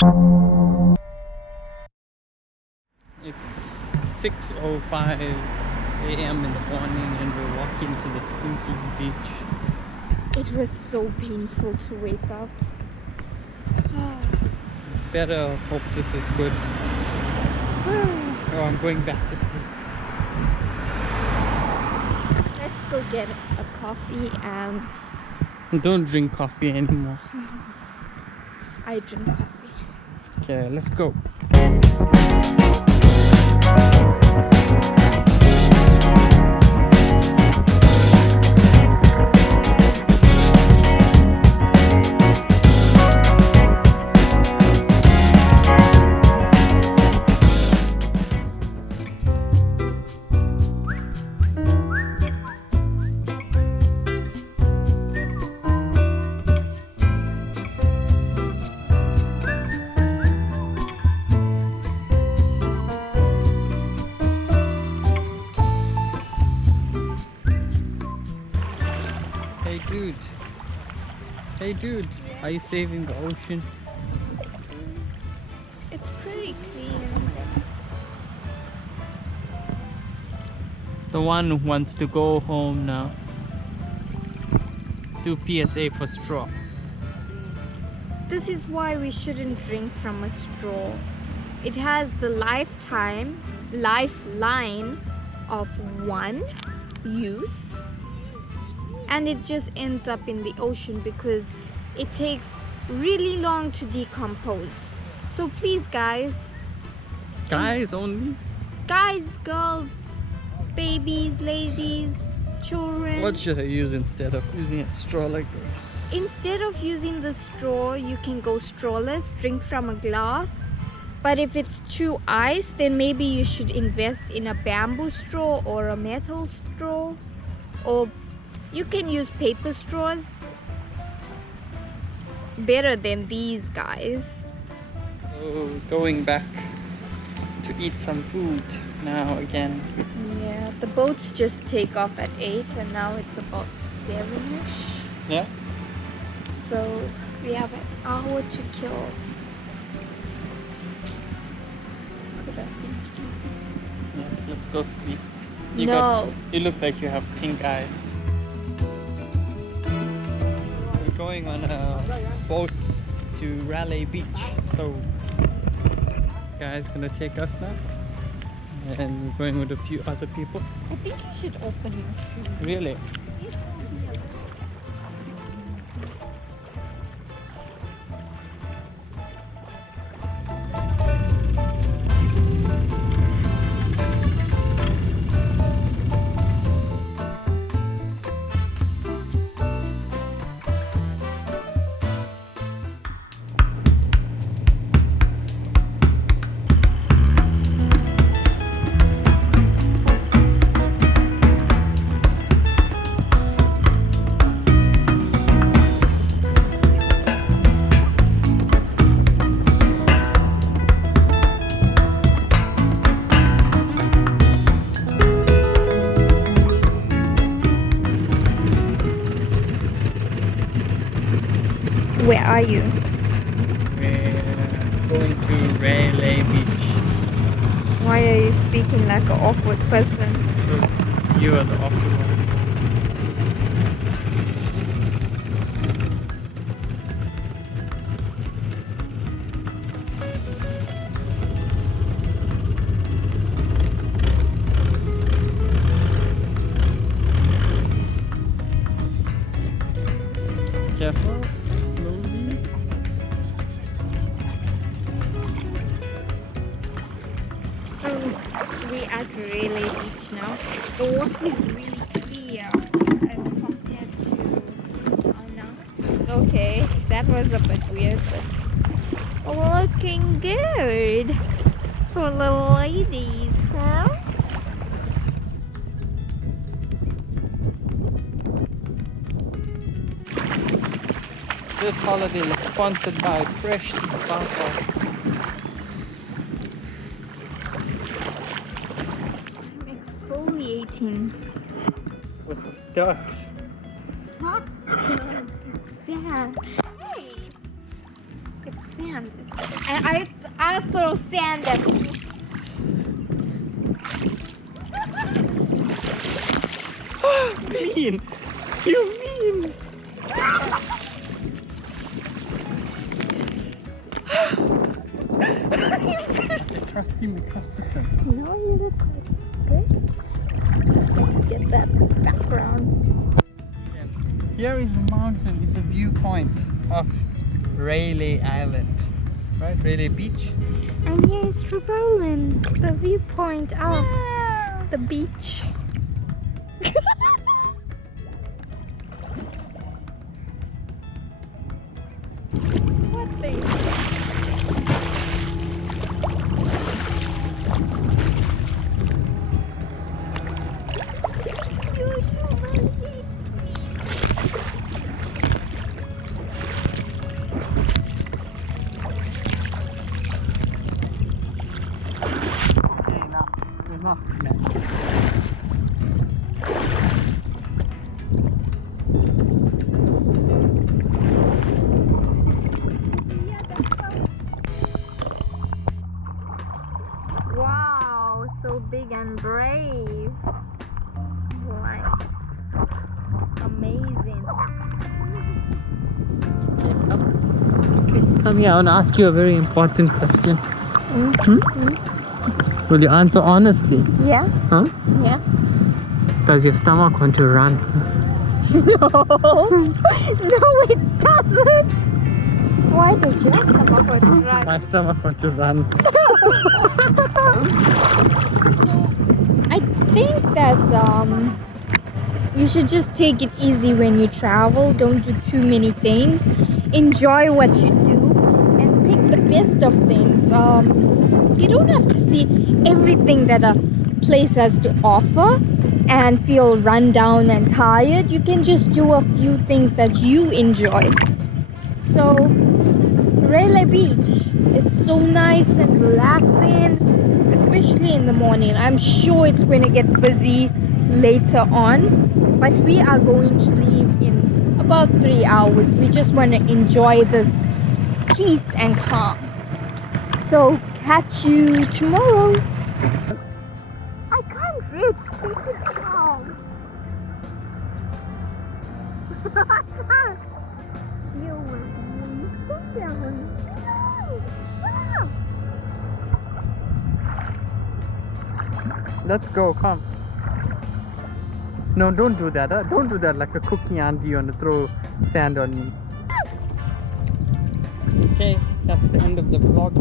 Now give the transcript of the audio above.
It's 6:05 a.m. in the morning and we're walking to the stinking beach. It was so painful to wake up. Better hope this is good. Oh, I'm going back to sleep. Let's go get a coffee and... Don't drink coffee anymore. I drink coffee. Okay, let's go. Hey dude, are you saving the ocean? It's pretty clean. The one who wants to go home now. Do PSA for straw. This is why we shouldn't drink from a straw. It has the lifeline of one use. And it just ends up in the ocean because it takes really long to decompose. So please guys. Guys only? Guys, girls, babies, ladies, children. What should I use instead of using a straw like this? Instead of using the straw, you can go strawless, drink from a glass. But if it's too ice, then maybe you should invest in a bamboo straw or a metal straw. Or you can use paper straws. Better than these guys. So going back to eat some food now again. Yeah, the boats just take off at 8 and now it's about 7ish. Yeah? So we have an hour to kill. Could have been sleeping. Yeah, let's go sleep. You look like you have pink eye. We're going on a boat to Railay Beach. So this guy's gonna take us now. And we're going with a few other people. I think you should open your shoe. Really? Where are you? We're going to Railay Beach. Why are you speaking like an awkward person? Because you are the awkward one. Careful, slowly. So we at Railay Beach now. The water is really clear as compared to now. Okay, that was a bit weird, but looking good for little ladies, huh? This holiday is sponsored by Fresh Tonsai. I'm exfoliating. With dirt. It's not dirt, it's sand. Hey! It's sand. sand. And I throw sand at you. Mean! You mean! Trusty McCusterton. No, you look good. Let's get that background. Here is the mountain. It's a viewpoint of Railay Island. Right? Railay Beach. And here is Trevelyan, the viewpoint of the beach. What the? Okay, enough. Wow, so big and brave. Like, amazing. Come here, I want to ask you a very important question. Mm-hmm. Will you answer honestly? Yeah, Huh? yeah. Does your stomach want to run? No, no, it doesn't. Why does your stomach want to run? My stomach wants to run. I think that you should just take it easy when you travel. Don't do too many things. Enjoy what you do and pick the best of things. You don't have to see everything that a place has to offer and feel run down and tired. You can just do a few things that you enjoy. So, Railay Beach, it's so nice and relaxing, especially in the morning. I'm sure it's going to get busy later on, but we are going to leave in about 3 hours. We just want to enjoy this peace and calm. So, catch you tomorrow. I can't reach. Take it down. I can't. You will sit down. Let's go, come. No, don't do that. Don't do that like a cookie auntie. You want to throw sand on me. Okay, that's the end of the vlog.